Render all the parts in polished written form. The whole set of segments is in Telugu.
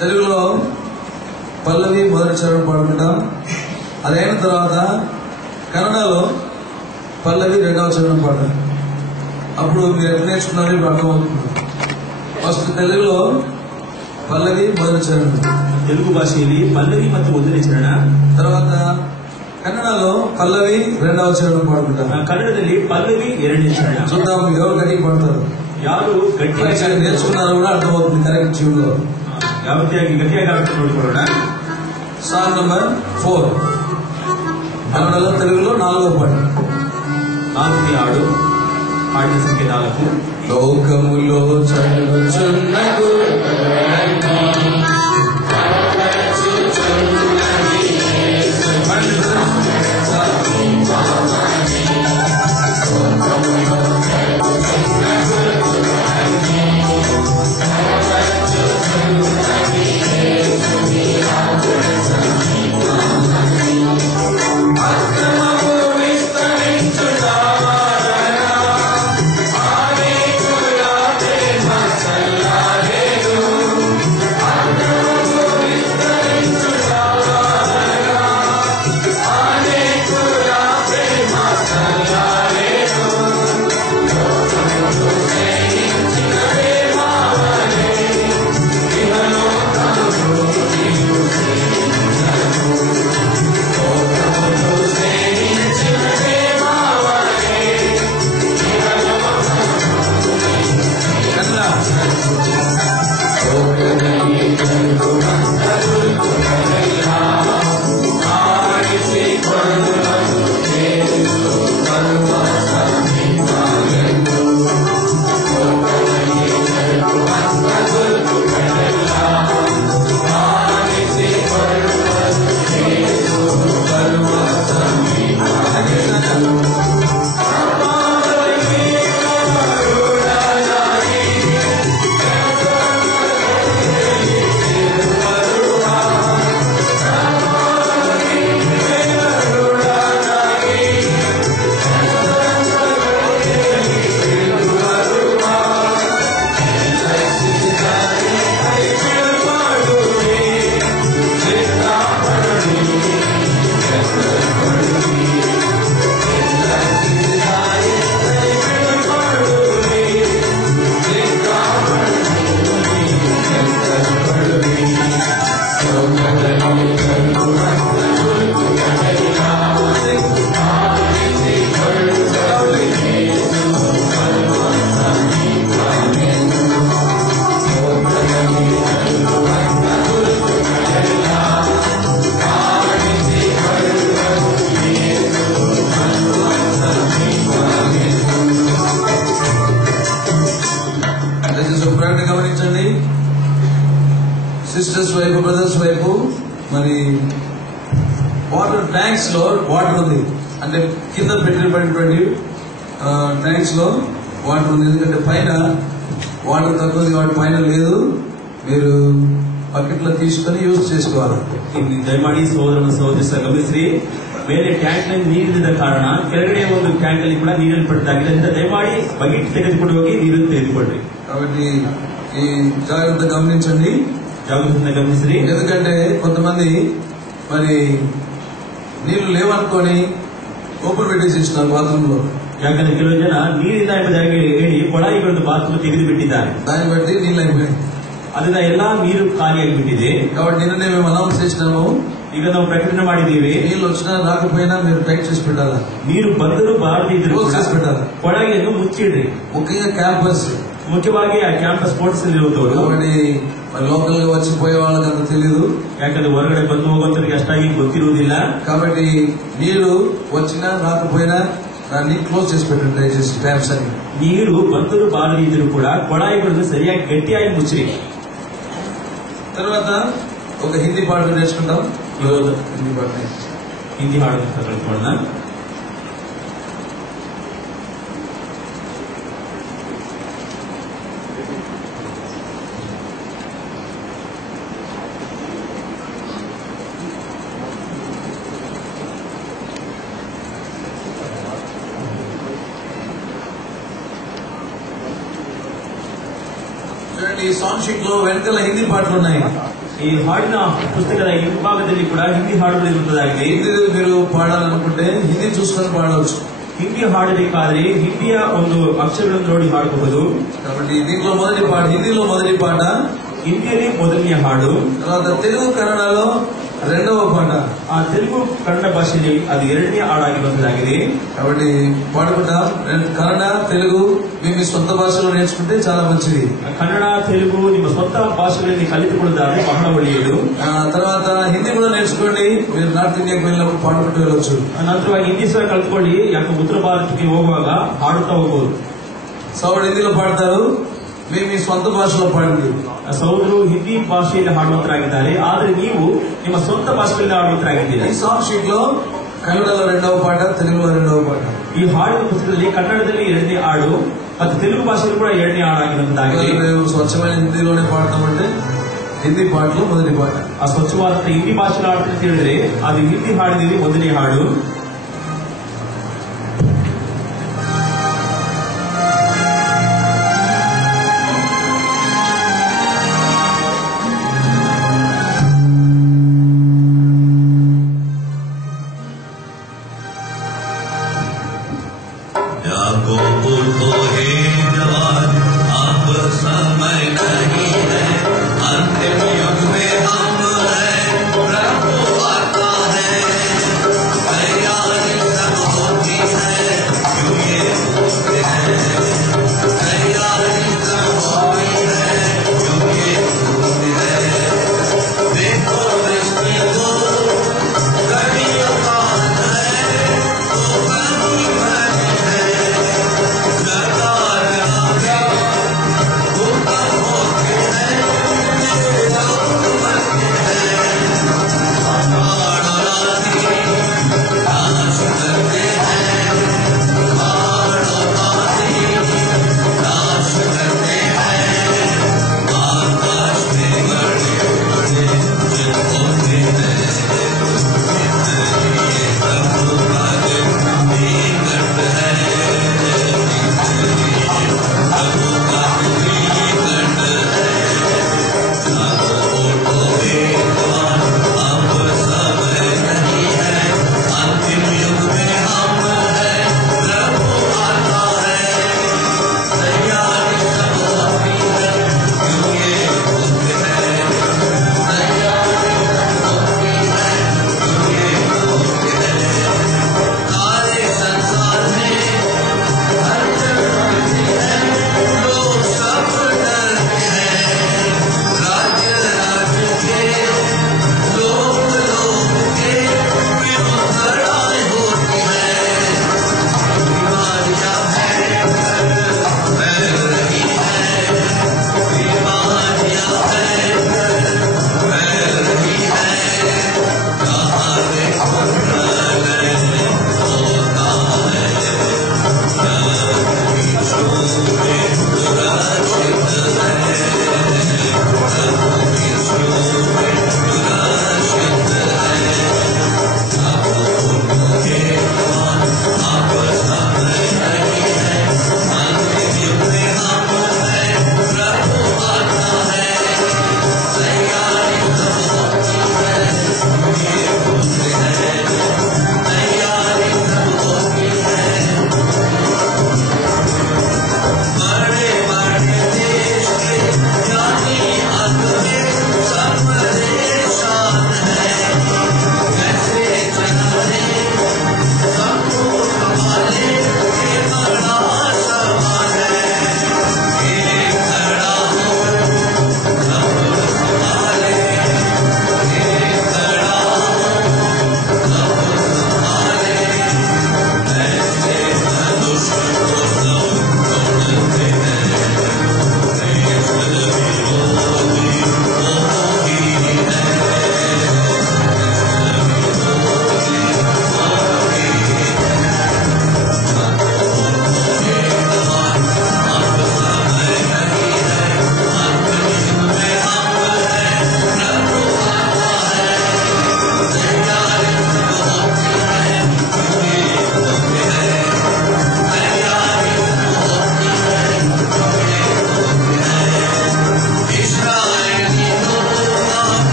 తెలుగులో పల్లవి మొదటి చరణం పాడుకుంటాం. అదైన తర్వాత కన్నడలో పల్లవి రెండవ చరణం పాడతాం. అప్పుడు మీరు ఎట్లా నేర్చుకున్నారు ఇప్పుడు అర్థమవుతుంది. ఫస్ట్ తెలుగులో పల్లవి మొదటి చరణం, తెలుగు భాಷೆಯಲ್ಲಿ ಪಲ್ಲವಿ ಮತ್ತು ಮೊದಲನೇ ಚರಣ. తర్వాత కన్నడలో పల్లవి రెండవ చరణం పాడుకుంటాం. కన్నడದಲ್ಲಿ పల్లవి ಎರಡನೇ చరణ. చూద్దాం ఎవరు గట్టిగా పాడతారు. ಯಾರು ಗಟ್ಟಿಯಾಗಿ నేర్చుకున్నారో కూడా అర్థమవుతుంది కరెక్ట్ ట్యూన్ లో. ಯಾವ ರೀತಿಯಾಗಿ ಗಟ್ಟಿಯಾಗಿ ನೋಡಿಕೊಳ್ಳೋಣ. సాంగ్ నంబర్ 4 కన్నడలో తెలుగులో 4వ పాట. 4వ ఆడు పాడిన సంఖ్య 4. లోకములో చదువుచున్న గమనించండి. సిస్టర్స్ వైపు బ్రదర్స్ వైపు మరి వాటర్ ట్యాంక్స్ లో వాటర్ ఉంది, అంటే కింద పెట్టబడినటువంటి ట్యాంక్స్ లో వాటర్ ఉంది. ఎందుకంటే పైన వాటర్ తక్కువ వాటి పైన లేదు, మీరు బకెట్ లో తీసుకొని యూజ్ చేసుకోవాలి. ದಯಮಾಡಿ ಸಹೋದರನ ಸಹೋದರಿ ಗಮನಿಸಿ, ಮೇಲೆ ಟ್ಯಾಂಕ್ ನಲ್ಲಿ ನೀರಿಲ್ಲದ ಕಾರಣ ಕೆಳಗಡೆ ಒಂದು ಟ್ಯಾಂಕ್ ಅಲ್ಲಿ ಕೂಡ ನೀರನ್ನು ಪಡೆದಾಗಿದೆ. ದಯಮಾಡಿ ಬಕೆಟ್ ತೆಗೆದುಕೊಂಡು ಹೋಗಿ ನೀರನ್ನು ತೆಗೆದುಕೊಳ್ಳಿ. కాబట్టి ఈ జాగ్రత్త గమనించండి, జాగ్రత్తగా గమనించి. ఎందుకంటే కొంతమంది మరి నీళ్లు లేవనుకొని ఓపెన్ పెట్టేసిస్తున్నారు బాత్రూమ్ లో. ಯಾಕಂದ್ರೆ ಕೆಲವು ಜನ ನೀರಿಲ್ಲ ಎಂಬುದಾಗಿ ಹೇಳಿ ಕೊಳಾಯಿಗಳನ್ನು ಬಾತ್ರೂಮ್ ತೆಗೆದು ಬಿಟ್ಟಿದ್ದಾರೆ. దాన్ని బట్టి నీళ్ళు అయిపోయాయి, ಅದರಿಂದ ಎಲ್ಲಾ ನೀರು ಖಾಲಿಯಾಗಿಬಿಟ್ಟಿದೆ. కాబట్టి నిన్ననే మేము అనౌన్స్ చేసినాము, ಈಗ ನಾವು ಪ್ರಕಟಣೆ ಮಾಡಿದ್ದೀವಿ. నీళ్ళు వచ్చినా రాకపోయినా మీరు టైట్ చేసి పెట్టాలా, ನೀರು ಬಂದರೂ ಬಾರದಿದ್ರು చేసి పెట్టాలా. ಕೊಳಾಯಿಯನ್ನು ಮುಚ್ಚಿಡ್ರಿ. ముఖ్యంగా క్యాంపస్, ಮುಖ್ಯವಾಗಿ ಆ ಕ್ಯಾಂಪಸ್ ಸ್ಪೋರ್ಟ್ಸ್ ಅಲ್ಲಿ ಇರುವವರು. కాబట్టి లోకల్ గా వచ్చిపోయే వాళ్ళకి అంత తెలియదు, ಯಾಕಂದ್ರೆ ಹೊರಗಡೆ ಬಂದು ಹೋಗುವಂತರಿಗೆ ಅಷ್ಟಾಗಿ ಗೊತ್ತಿರುವುದಿಲ್ಲ. కాబట్టి నీరు వచ్చినా రాకపోయినా దాన్ని క్లోజ్ చేసి పెట్టండి దయచేసి ట్యాప్స్ అని. ನೀರು ಬಂದರೂ ಬಾರದಿದ್ರು ಕೂಡ ಕೊಳಾಯಿಗಳನ್ನು ಸರಿಯಾಗಿ ಗಟ್ಟಿಯಾಗಿ ಮುಚ್ಚಿರಿ. తర్వాత ఒక హిందీ పాట నేర్చుకుంటాం. హిందీ పాట ಹಿಂದಿ ಹಾಡನ್ನು ಕಲ್ತ್ಕೊಳ್ಳೋಣ. చూడండి, ఈ సాంగ్ షీట్ లో వెనకాల హిందీ పాటలు ఉన్నాయి. ಈ ಹಾಡಿನ ಪುಸ್ತಕದ ಹಿಂಭಾಗದಲ್ಲಿ ಕೂಡ ಹಿಂದಿ ಹಾಡುಗಳು ಇರುತ್ತದಾಗಿದೆ. ಹಿಂದಿ మీరు పాడాలనుకుంటే హిందీ చూసుకొని పాడవచ్చు. ಹಿಂದಿ ಹಾಡಬೇಕಾದ್ರೆ ಹಿಂದಿಯ ಒಂದು ಅಕ್ಷರಗಳನ್ನು ನೋಡಿ ಹಾಡಬಹುದು. కాబట్టి దీంట్లో మొదటి పాట, హిందీలో మొదటి పాట, ಹಿಂದಿಯಲ್ಲಿ ಮೊದಲನೆಯ ಹಾಡು. తర్వాత తెలుగు కన్నడలో రెండవ పాట. ಆ తెలుగు ಕನ್ನಡ ಭಾಷೆಯಲ್ಲಿ ಅದು ಎರಡನೇ ಹಾಡಾಗಿ ಬಂದದಾಗಿದೆ. కాబట్టి పాడుకుంటాం. కన్నడ తెలుగు మీ స్వంత భాషలో నేర్చుకుంటే చాలా మంచిది. ಕನ್ನಡ తెలుగు ನಿಮ್ಮ ಸ್ವಂತ ಭಾಷೆಗಳಲ್ಲಿ ಕಲಿತುಕೊಳ್ಳುವುದಾದ್ರೆ ಬಹಳ ಒಳ್ಳೆಯದು. తర్వాత హిందీ కూడా నేర్చుకోండి. మీరు నార్త్ ఇండియాకి వెళ్ళినప్పుడు పాడుకుంటూ వెళ్ళొచ్చు. ನಂತರ ಹಿಂದಿ ಸಹ ಕಲ್ತ್ಕೊಳ್ಳಿ. ಯಾಕೆ ಉತ್ತರ ಭಾರತಕ್ಕೆ ಹೋಗುವಾಗ ಹಾಡುತ್ತಾ ಹೋಗಬಹುದು. సౌడు హిందీలో పాడతారు, మీ స్వంత భాషలో పాడండి. ಸಹೋದರರು ಹಿಂದಿ ಭಾಷೆಯಲ್ಲಿ ಹಾಡುವಂತರಾಗಿದ್ದಾರೆ, ಆದ್ರೆ ನೀವು ನಿಮ್ಮ ಸ್ವಂತ ಭಾಷೆಯಲ್ಲಿ ಹಾಡುವಂತರಾಗಿದ್ದೀರಿ. ఈ సాంగ్ షీట్ లో కన్నడలో రెండవ పాట, తెలుగులో రెండవ పాట. ಈ ಹಾಡಿನ ಪುಸ್ತಕದಲ್ಲಿ ಕನ್ನಡದಲ್ಲಿ ಎರಡನೇ ಹಾಡು ಮತ್ತು తెలుగు భాషೆಯಲ್ಲಿ ಕೂಡ ಎರಡನೇ ಹಾಡಾಗಿರುವಂತಾಗಿದೆ. స్వచ్ఛమైన హిందీలోనే పాడతామంటే హిందీ పాటలు మొదటి పాట. ಆ ಸ್ವಚ್ಛವಾದಂತ ಹಿಂದಿ ಭಾಷೆಯಲ್ಲಿ ಹಾಡ್ತಾ ಅಂತ ಹೇಳಿದ್ರೆ ಅದು ಹಿಂದಿ ಹಾಡಿನಲ್ಲಿ ಮೊದಲನೇ ಹಾಡು. अंतिम युग में हम हैं, प्रभु आता है।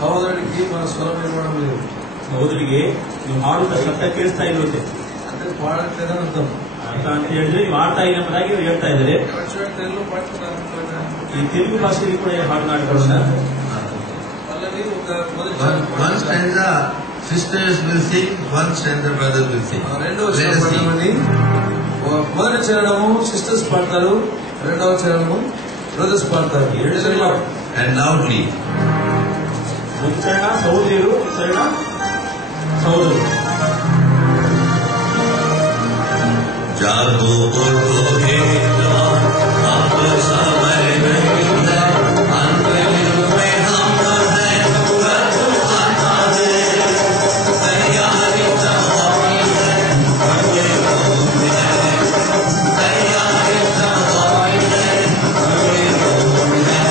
ಸಹೋದರನಿಗೆ మన ಸ್ವರ ಇರడం లేదు. ಸಹೋದರಿಗೆ ನೀವು ಹಾಡುತ್ತಾ ಶಬ್ದ ಕೇಳಿಸ್ತಾ ಇರುತ್ತೆ అంటే పాడట్లేదని అర్థం. ಅಂತ ಅಂತ ಹೇಳಿದ್ರೆ ನೀವು ಆಡ್ತಾ ಎಂಬುದಾಗಿ ಹೇಳ್ತಾ ಇದ್ದಾರೆ. తెలుగు పాడుతున్నారు. ఈ తెలుగు భాషలో కూడా ಹಾಡುನಾಡುಗಳನ್ನ పల్లవి ఒక one stanza sisters will sing, one stanza brothers will sing. మొదటి చరణము సిస్టర్స్ పాడతారు, రెండవ చరణము బ్రదర్స్ పాడతారు. And loudly. ఒక చరణ సహోదరులు, చరణ సహోదరులు. जागो उठो हे जवान, अब समय नहीं है, अंतरिम में हम हैं, वर्तमाना है, तैयारी तैयारी है, हमें होनी है, तैयारी तैयारी है, हमें होनी है।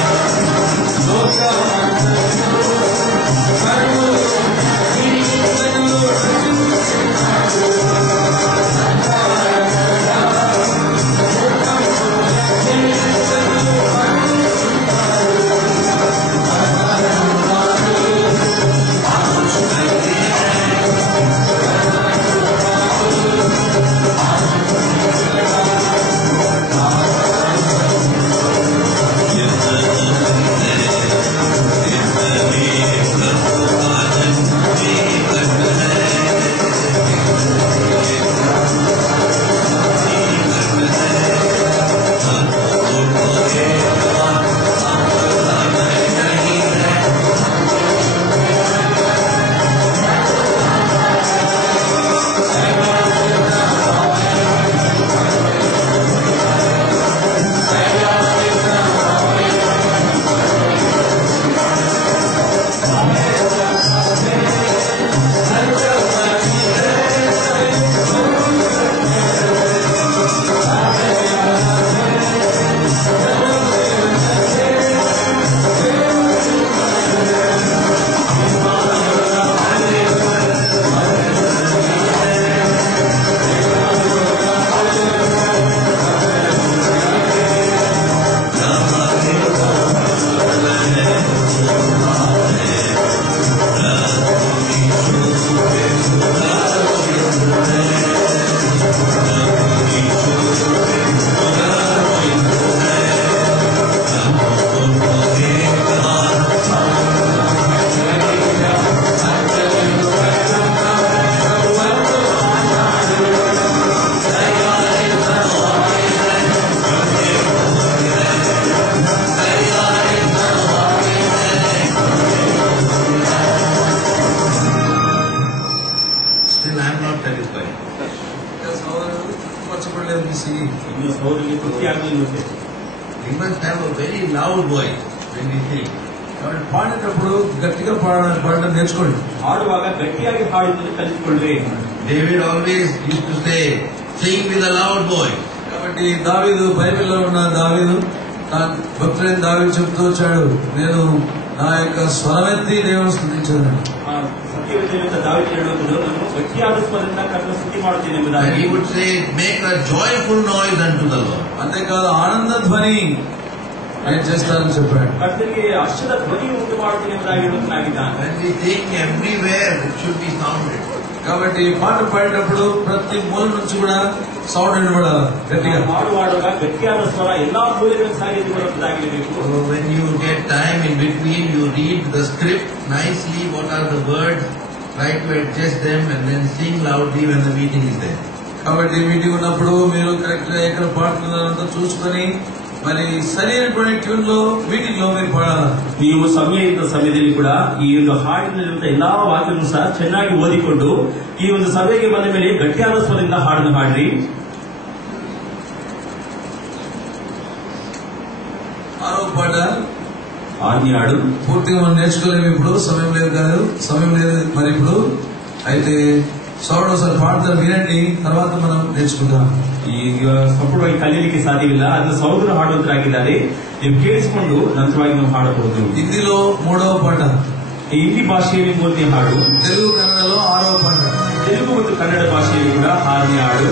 We must have a very loud voice when we sing. పాడేటప్పుడు గట్టిగా పాడడం నేర్చుకోండి. ఆడువాక గట్టిగా పాడుతుంది కలుసుకోండి. David always used to say, sing with a loud voice. కాబట్టి దావీదు, బైబిల్లో ఉన్న దావీదు, భక్తుడైన దావీదు చెప్తూ వచ్చాడు, నేను నా యొక్క స్వరమెత్తి దేవుని స్తుతించాను. And he would say, make a joyful noise unto the Lord. అంతేకాదు ఆనంద ధ్వని నేను చేస్తానని చెప్పాడు. When we sing everywhere, it should be sounded. కాబట్టి పాట పాడేటప్పుడు ప్రతి మూల నుంచి కూడా సౌండ్ వినబడాలి గట్టిగా. So when you get time in between, you read the script nicely, what are the words, try to adjust them and then sing loudly when the meeting is there. కాబట్టి మీటింగ్ ఉన్నప్పుడు మీరు కరెక్ట్ గా ఎక్కడ పాడుతున్నారంతా చూసుకొని మరి సరైనటువంటి ట్యూన్ లో మీటింగ్ లో మీరు పాడాలి. ನೀವು ಸಮಯದಲ್ಲಿ ಕೂಡ ಈ ಒಂದು ಹಾಡಿನಲ್ಲಿರುವಂತ ಎಲ್ಲಾ ವಾಕ್ಯವನ್ನು ಸಹ ಚೆನ್ನಾಗಿ ಓದಿಕೊಂಡು ಈ ಒಂದು ಸಭೆಗೆ ಬಂದ ಮೇಲೆ ಗಟ್ಟಿಯಾದ ಸ್ವರದಿಂದ ಹಾಡನ್ನು ಹಾಡ್ರಿ. ఆరో పాట ఆజ్ఞ ఆడు. పూర్తిగా మనం నేర్చుకోలేము, ఇప్పుడు సమయం లేదు మరి ఇప్పుడు. అయితే ಸೌಂಡ್ ಸ್ವಲ್ಪ ಪಾಡ್ತಾರೆ, ವಿನಂತಿ తర్వాత మనం నేర్చుకుందాం. ಈಗ ಸಂಪೂರ್ಣವಾಗಿ ಕಲಿಯಲಿಕ್ಕೆ ಸಾಧ್ಯವಿಲ್ಲ, ಅದನ್ನು ಸಹೋದರ ಹಾಡುವಂತರಾಗಿದ್ದಾರೆ, ನೀವು ಕೇಳಿಸಿಕೊಂಡು ನಂತರವಾಗಿ ನಾವು ಹಾಡಬಹುದು. ಹಿಂದಿలో 3వ ಪಾಠ, ಹಿಂದಿ ಭಾಷೆಯಲ್ಲಿ 3ನೇ ಹಾಡು, తెలుగు కన్నడలో 6వ పాಠ, తెలుగు ಮತ್ತು ಕನ್ನಡ ಭಾಷೆಯಲ್ಲಿ ಕೂಡ 6ನೇ ಹಾಡು.